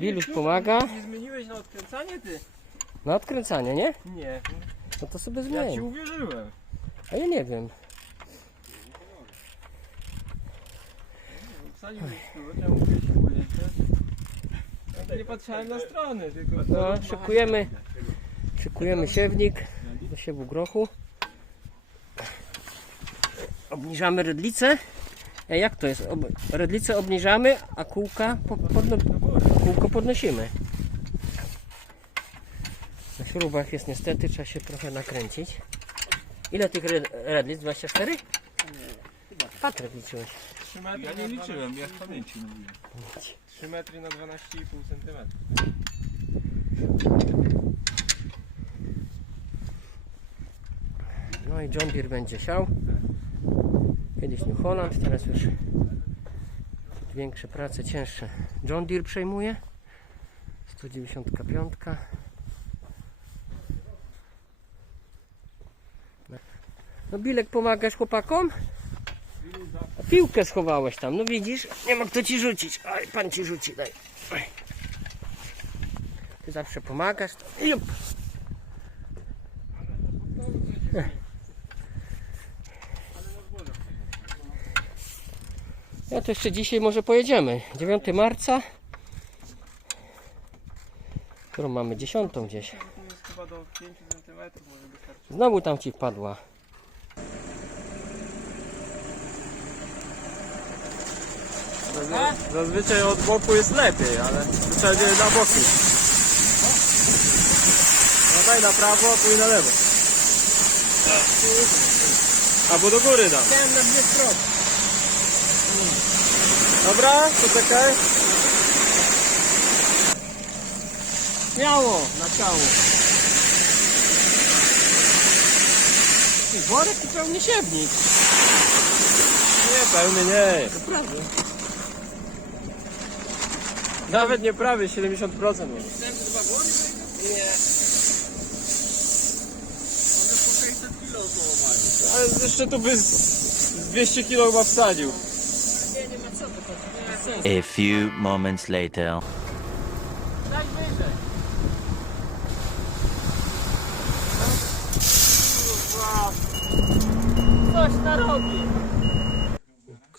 Wiluś pomaga. Nie zmieniłeś na odkręcanie ty? Na odkręcanie, nie? Nie. No to sobie Ja ci zmień. uwierzyłem. A ja nie wiem. Wsadziłeś tu, ja mówię ci. Ja nie patrzyłem na stronę, tylko... No, szykujemy, szykujemy siewnik do siewu grochu. Obniżamy redlicę. E, jak to jest? Ob redlicę obniżamy, a kółka po podno kółko podnosimy. Na śrubach jest niestety, trzeba się trochę nakręcić. Ile tych red redlic? 24? Patryk liczyłeś. 3 metry Ja nie 12 liczyłem, ja w pamięci mówiłem. 3 metry na 12,5 cm. No i John Deere będzie siał. Kiedyś New Holland, teraz już większe prace, cięższe. John Deere przejmuje. 195. No Bilek pomagasz chłopakom? Piłkę schowałeś tam, no widzisz? Nie ma kto ci rzucić. Oj, pan ci rzuci, daj. Ty zawsze pomagasz. Jup. Ja to jeszcze dzisiaj może pojedziemy. 9 marca. Którą mamy? 10 gdzieś. To jest chyba do 5 cm może wystarczy. Znowu tam ci wpadła. Zazwy- Zazwyczaj od boku jest lepiej, ale trzeba wziąć na boki. No daj na prawo, a pójdź na lewo. Albo do góry dam. Chciałem na dwie strony. Dobra, poczekaj. Śmiało na ciało. Ty, Worek to pełny siewnik. Nie, pełny nie. Naprawdę. Nawet nie prawie, 70% może. Myślałem, że dwa wory Nie. Ale jeszcze tu by z 200 kg chyba wsadził. A few moments later. Coś narobi.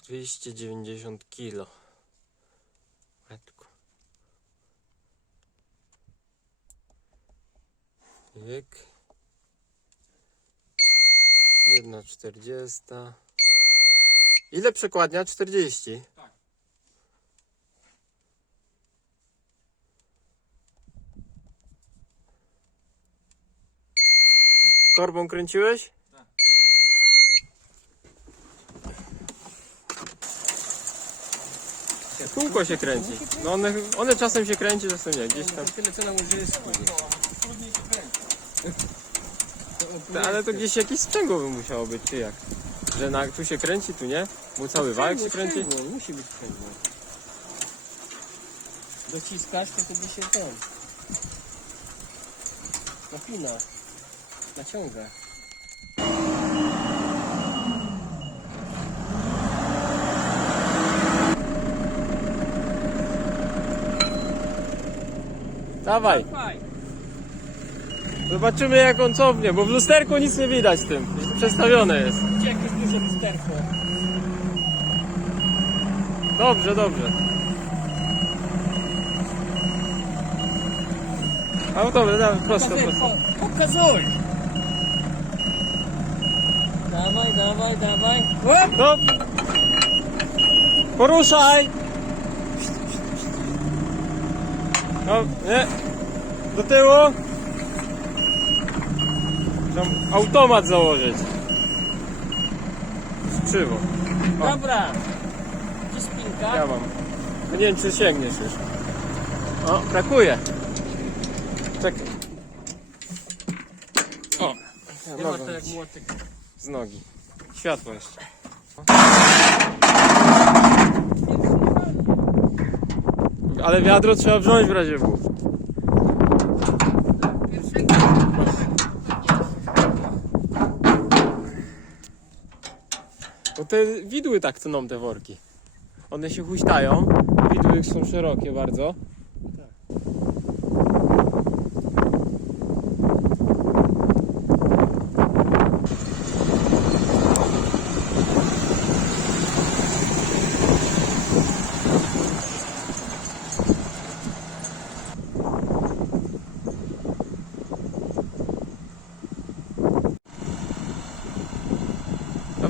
290 kg. Matko. Jedna czterdziesta. Ile przekładnia? 40. Tak. Korbą kręciłeś? Tak. Kółko się kręci. No one, one czasem się kręci, czasem nie. Gdzieś tam. Tyle co nam użyjesz No, ale to gdzieś jakiś sprzęgło by musiało być, czy jak? Że na, tu się kręci, tu nie? Bo cały wałek się kręci. Musi być sprzęgło. Dociskasz, to wtedy się ten napina, naciąga. Dawaj, zobaczymy jak on cofnie, bo w lusterku nic nie widać tym. Przestawione jest. Lusterko? Dobrze, dobrze. A dobra, dawaj, prosto, prosto. Po- Pokazuj! Dawaj, dawaj, dawaj. Łap! No. Poruszaj! No, nie. Do tyłu. Tam automat założyć. Krzywo. O. Dobra. Gdzie spinka? Ja mam. No nie wiem czy sięgniesz już. O, brakuje. Czekaj. O. Nie ma to jak ci. młotek. Z nogi. Światło jeszcze. Ale wiadro trzeba wziąć w razie W. te widły tak tną te worki. One się huśtają. Widły są szerokie bardzo. Tak.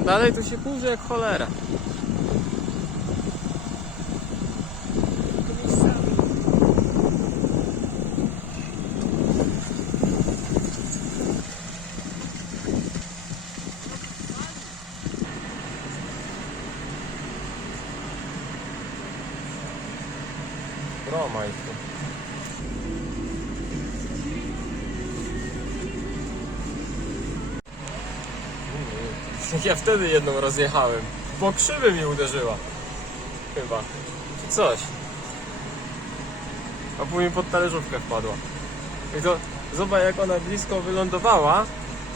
Tam dalej to się kurzy jak cholera. Roma jest tu. Ja wtedy jedną rozjechałem. Po krzywy mi uderzyła. Chyba. Czy coś. A później pod talerzówkę wpadła. I to zobacz jak ona blisko wylądowała,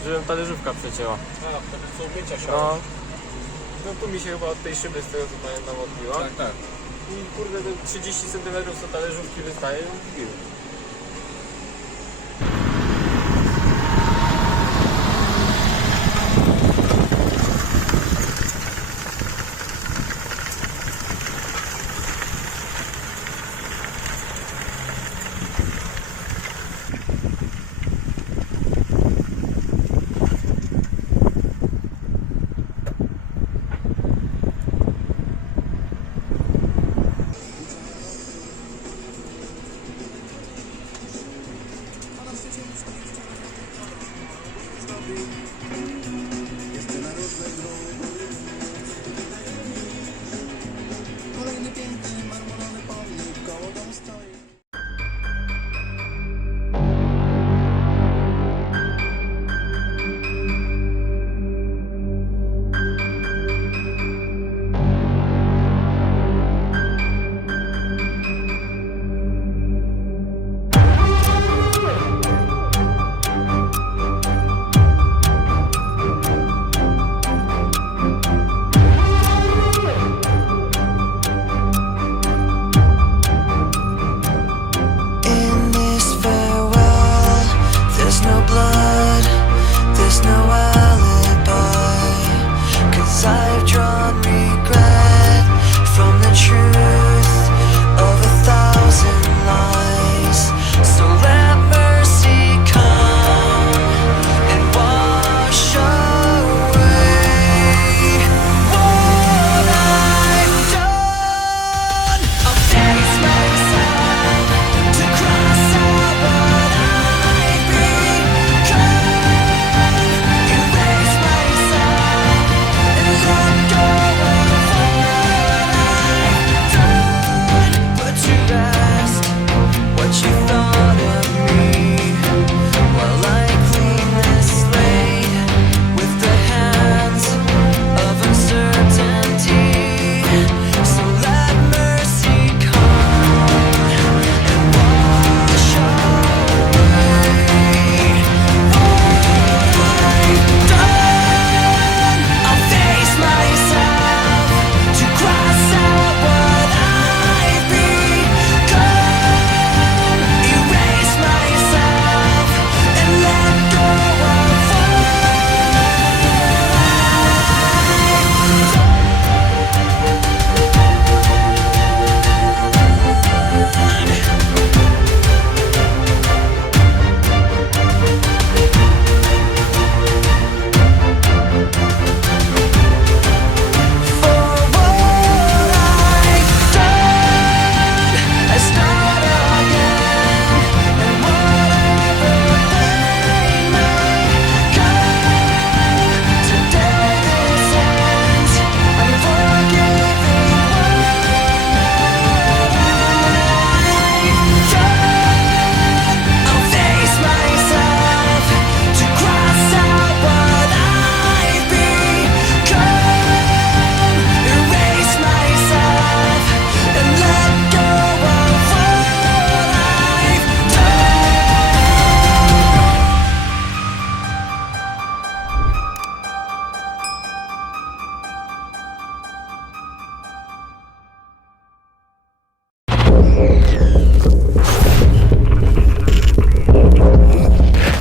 żebym talerzówka przecięła. A, wtedy są mycia się. No. No tu mi się chyba od tej szyby z tego co pamiętam odbiła. Tak, tak. I kurde ten 30 cm do talerzówki wystaje i wbił.